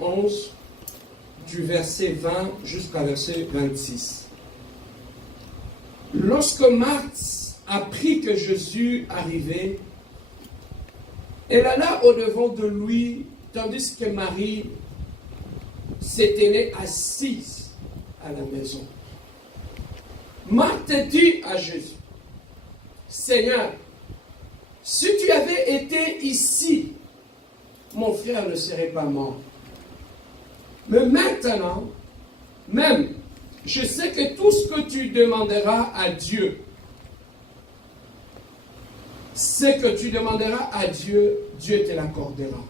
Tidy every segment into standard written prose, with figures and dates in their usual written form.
11, du verset 20 jusqu'à verset 26. Lorsque Marthe apprit que Jésus arrivait, elle alla au-devant de lui, tandis que Marie s'était assise à la maison. Marthe dit à Jésus, « Seigneur, si tu avais été ici, mon frère ne serait pas mort. Mais maintenant, même, je sais que tout ce que tu demanderas à Dieu, ce que tu demanderas à Dieu, Dieu te l'accordera. »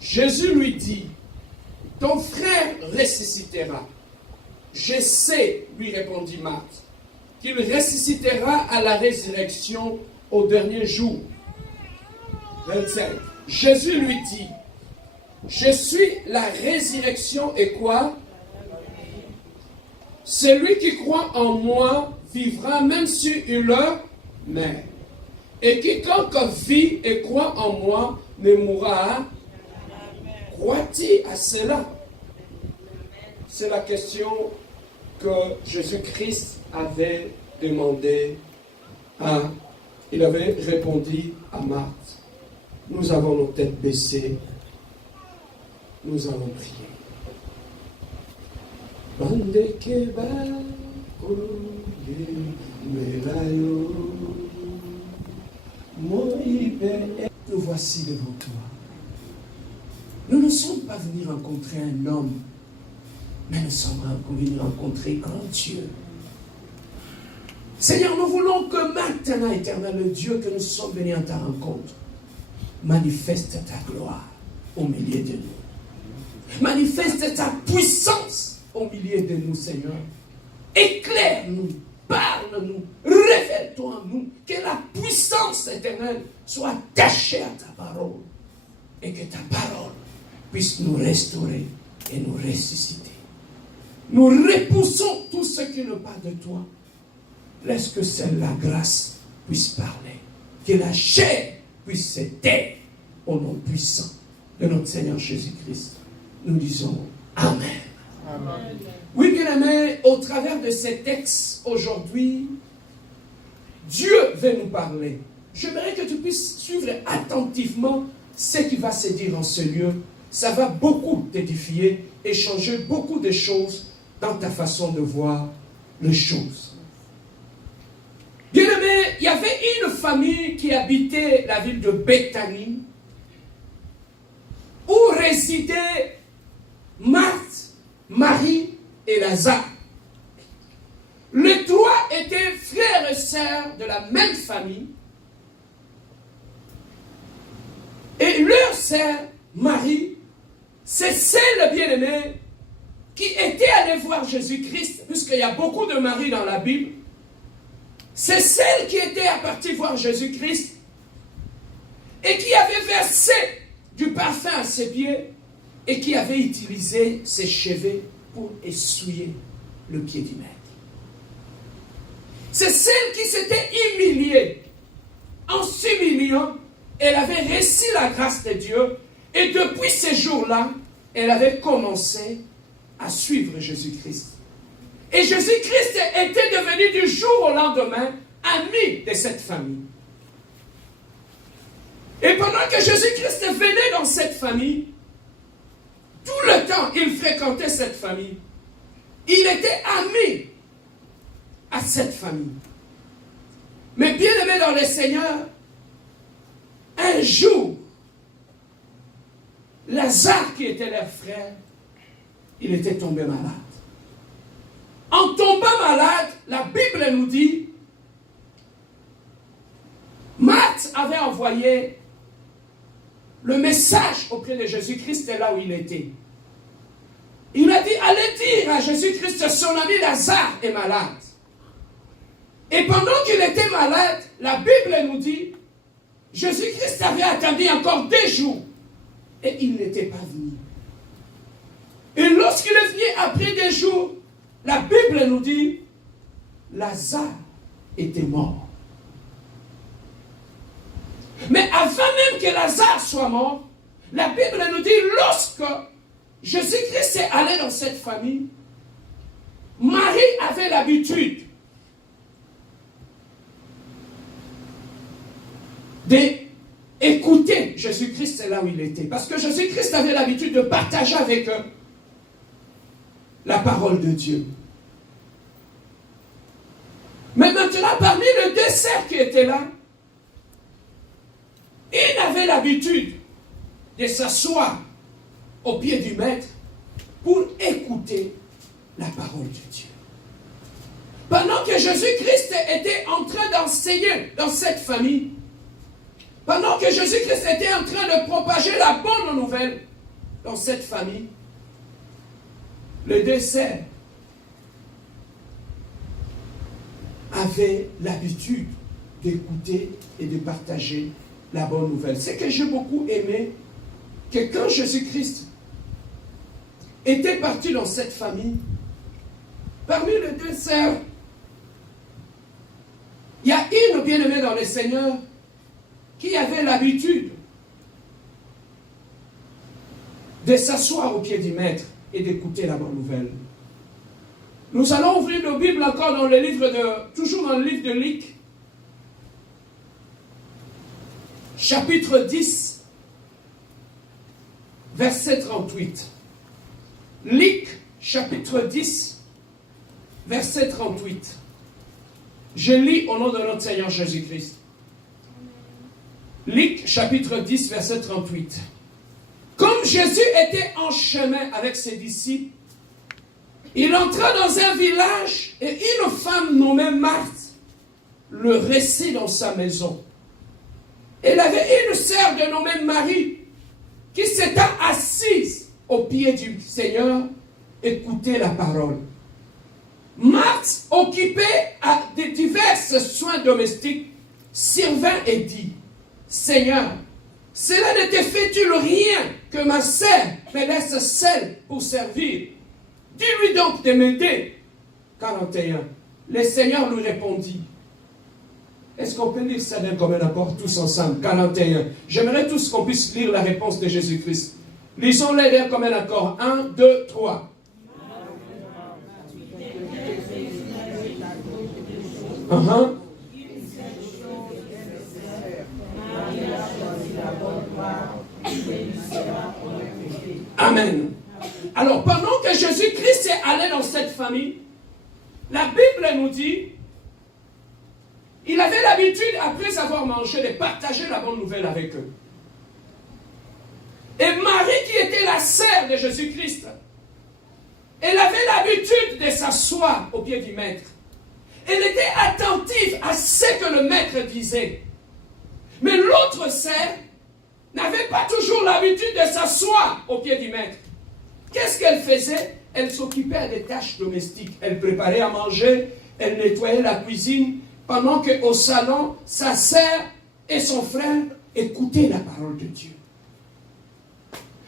Jésus lui dit, « Ton frère ressuscitera. » « Je sais, lui répondit Marthe, qu'il ressuscitera à la résurrection au dernier jour. 25. Jésus lui dit, « Je suis la résurrection et quoi? Celui qui croit en moi vivra même si il meurt. Et quiconque vit et croit en moi ne mourra. Crois-tu à cela? » C'est la question que Jésus-Christ avait demandé il avait répondu à Marthe. Nous avons nos têtes baissées. Nous allons prier. Nous voici devant toi. Nous ne sommes pas venus rencontrer un homme, mais nous sommes venus rencontrer un Dieu. Seigneur, nous voulons que maintenant, éternel Dieu, que nous sommes venus à ta rencontre, manifeste ta gloire au milieu de nous. Manifeste ta puissance au milieu de nous, Seigneur. Éclaire-nous, parle-nous, révèle-toi en nous, que la puissance éternelle soit attachée à ta parole et que ta parole puisse nous restaurer et nous ressusciter. Nous repoussons tout ce qui ne parle de toi. Laisse que seule la grâce puisse parler. Que la chair puisse se taire au nom puissant de notre Seigneur Jésus-Christ. Nous disons Amen. Amen. Oui, bien-aimés, au travers de ces textes aujourd'hui, Dieu veut nous parler. J'aimerais que tu puisses suivre attentivement ce qui va se dire en ce lieu. Ça va beaucoup t'édifier et changer beaucoup de choses dans ta façon de voir les choses. Bien-aimés, il y avait une famille qui habitait la ville de Béthanie, où résidaient Marthe, Marie et Lazare. Les trois étaient frères et sœurs de la même famille. Et leur sœur, Marie, c'est celle, bien-aimée, qui était allée voir Jésus-Christ, puisqu'il y a beaucoup de Marie dans la Bible. C'est celle qui était partie voir Jésus-Christ et qui avait versé du parfum à ses pieds et qui avait utilisé ses cheveux pour essuyer le pied du maître. C'est celle qui s'était humiliée. En s'humiliant, elle avait reçu la grâce de Dieu et depuis ce jour-là, elle avait commencé à suivre Jésus-Christ. Et Jésus-Christ était devenu du jour au lendemain ami de cette famille. Et pendant que Jésus-Christ venait dans cette famille, tout le temps il fréquentait cette famille. Il était ami à cette famille. Mais bien aimé dans le Seigneur, un jour, Lazare qui était leur frère, il était tombé malade. En tombant malade, la Bible nous dit, Marthe avait envoyé le message auprès de Jésus-Christ là où il était. Il a dit, allez dire à Jésus-Christ, son ami Lazare est malade. Et pendant qu'il était malade, la Bible nous dit, Jésus-Christ avait attendu encore 2 jours et il n'était pas venu. Et lorsqu'il est venu après 2 jours, la Bible nous dit, Lazare était mort. Mais avant même que Lazare soit mort, la Bible nous dit, lorsque Jésus-Christ est allé dans cette famille. Marie avait l'habitude d'écouter Jésus-Christ, c'est là où il était. Parce que Jésus-Christ avait l'habitude de partager avec eux la parole de Dieu. Mais maintenant, parmi les deux sœurs qui étaient là, il avait l'habitude de s'asseoir au pied du maître pour écouter la parole de Dieu. Pendant que Jésus-Christ était en train d'enseigner dans cette famille, pendant que Jésus-Christ était en train de propager la bonne nouvelle dans cette famille, les deux sœurs avaient l'habitude d'écouter et de partager la bonne nouvelle. C'est que j'ai beaucoup aimé que quand Jésus-Christ était parti dans cette famille, parmi les deux sœurs, il y a une bien-aimée dans le Seigneur qui avait l'habitude de s'asseoir au pied du maître et d'écouter la bonne nouvelle. Nous allons ouvrir nos Bibles encore dans le livre toujours dans le livre de Luc, chapitre 10, verset 38. Luc, chapitre 10, verset 38. Je lis au nom de notre Seigneur Jésus-Christ. Luc, chapitre 10, verset 38. Comme Jésus était en chemin avec ses disciples, il entra dans un village et une femme nommée Marthe le reçut dans sa maison. Elle avait une sœur dénommée Marie qui s'était assise au pied du Seigneur, écoutait la parole. Marthe, occupée à de divers soins domestiques, survint et dit, Seigneur, cela ne te fait-il rien que ma sœur me laisse seule pour servir? Dis-lui donc de m'aider. 41. Le Seigneur lui répondit. Est-ce qu'on peut lire ça bien comme un accord tous ensemble? 41. J'aimerais tous qu'on puisse lire la réponse de Jésus-Christ. Lisons-les bien comme un accord. 1, 2, 3. Amen. Alors, pendant que Jésus-Christ est allé dans cette famille, la Bible nous dit, il avait l'habitude, après avoir mangé, de partager la bonne nouvelle avec eux. Et Marie, qui était la sœur de Jésus-Christ, elle avait l'habitude de s'asseoir au pied du maître. Elle était attentive à ce que le maître disait. Mais l'autre sœur n'avait pas toujours l'habitude de s'asseoir au pied du maître. Qu'est-ce qu'elle faisait? Elle s'occupait des tâches domestiques. Elle préparait à manger, elle nettoyait la cuisine, pendant qu'au salon, sa sœur et son frère écoutaient la parole de Dieu.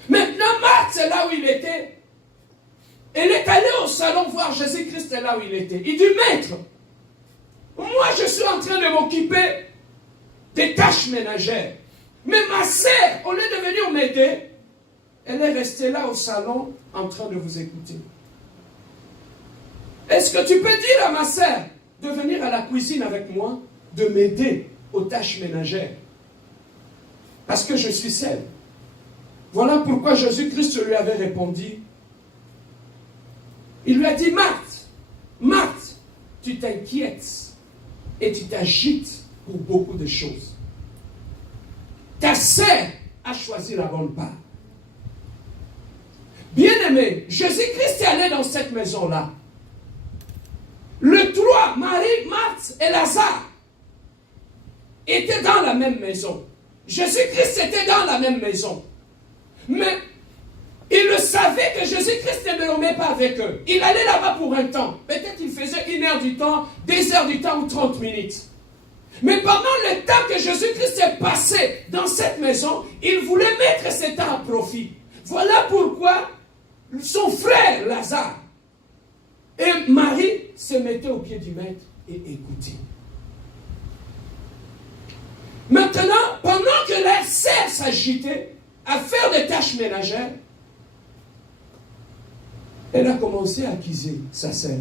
Maintenant, Marthe, c'est là où il était. Elle est allée au salon voir Jésus-Christ là où il était. Il dit, Maître, moi je suis en train de m'occuper des tâches ménagères. Mais ma sœur, au lieu de venir m'aider, elle est restée là au salon en train de vous écouter. Est-ce que tu peux dire à ma sœur de venir à la cuisine avec moi, de m'aider aux tâches ménagères? Parce que je suis seul. Voilà pourquoi Jésus-Christ lui avait répondu. Il lui a dit, Marthe, Marthe, tu t'inquiètes et tu t'agites pour beaucoup de choses. Ta sœur a choisi la bonne part. Bien-aimé, Jésus-Christ est allé dans cette maison-là. Le trois, Marie, Marthe et Lazare, étaient dans la même maison. Jésus-Christ était dans la même maison. Mais il le savait que Jésus-Christ ne dormait pas avec eux. Il allait là-bas pour un temps. Peut-être qu'il faisait 1 heure du temps, 2 heures du temps ou 30 minutes. Mais pendant le temps que Jésus-Christ est passé dans cette maison, il voulait mettre ce temps à profit. Voilà pourquoi son frère Lazare et Marie se mettaient au pied du maître et écoutaient. Maintenant, pendant que leur sœur s'agitait à faire des tâches ménagères, Elle a commencé à accuser sa sœur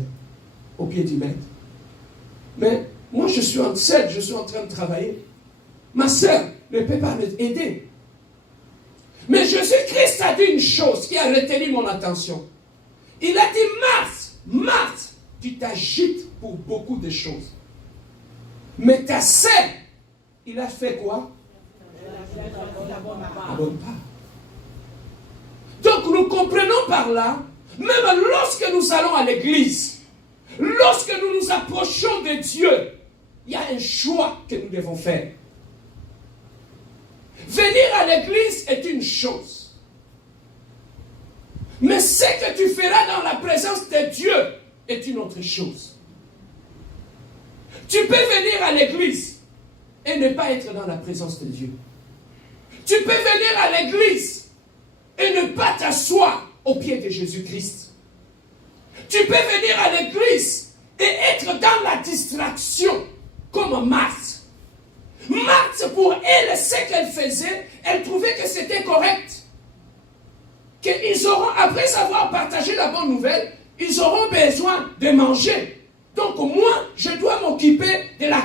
au pied du maître. Mais moi, je suis en train de travailler. Ma sœur ne peut pas m'aider. Mais Jésus-Christ a dit une chose qui a retenu mon attention. Il a dit, Marthe, Marthe, tu t'agites pour beaucoup de choses. Mais ta sœur, il a fait quoi? La bonne part. Donc nous comprenons par là, même lorsque nous allons à l'église, lorsque nous nous approchons de Dieu, il y a un choix que nous devons faire. Venir à l'église est une chose. Mais ce que tu feras dans la présence de Dieu est une autre chose. Tu peux venir à l'église et ne pas être dans la présence de Dieu. Tu peux venir à l'église et ne pas t'asseoir au pied de Jésus-Christ. Tu peux venir à l'église et être dans la distraction comme Marthe. Marthe, pour elle, ce qu'elle faisait, elle trouvait que c'était correct. Qu'ils auront, après avoir partagé la bonne nouvelle, ils auront besoin de manger. Donc moi, je dois m'occuper de la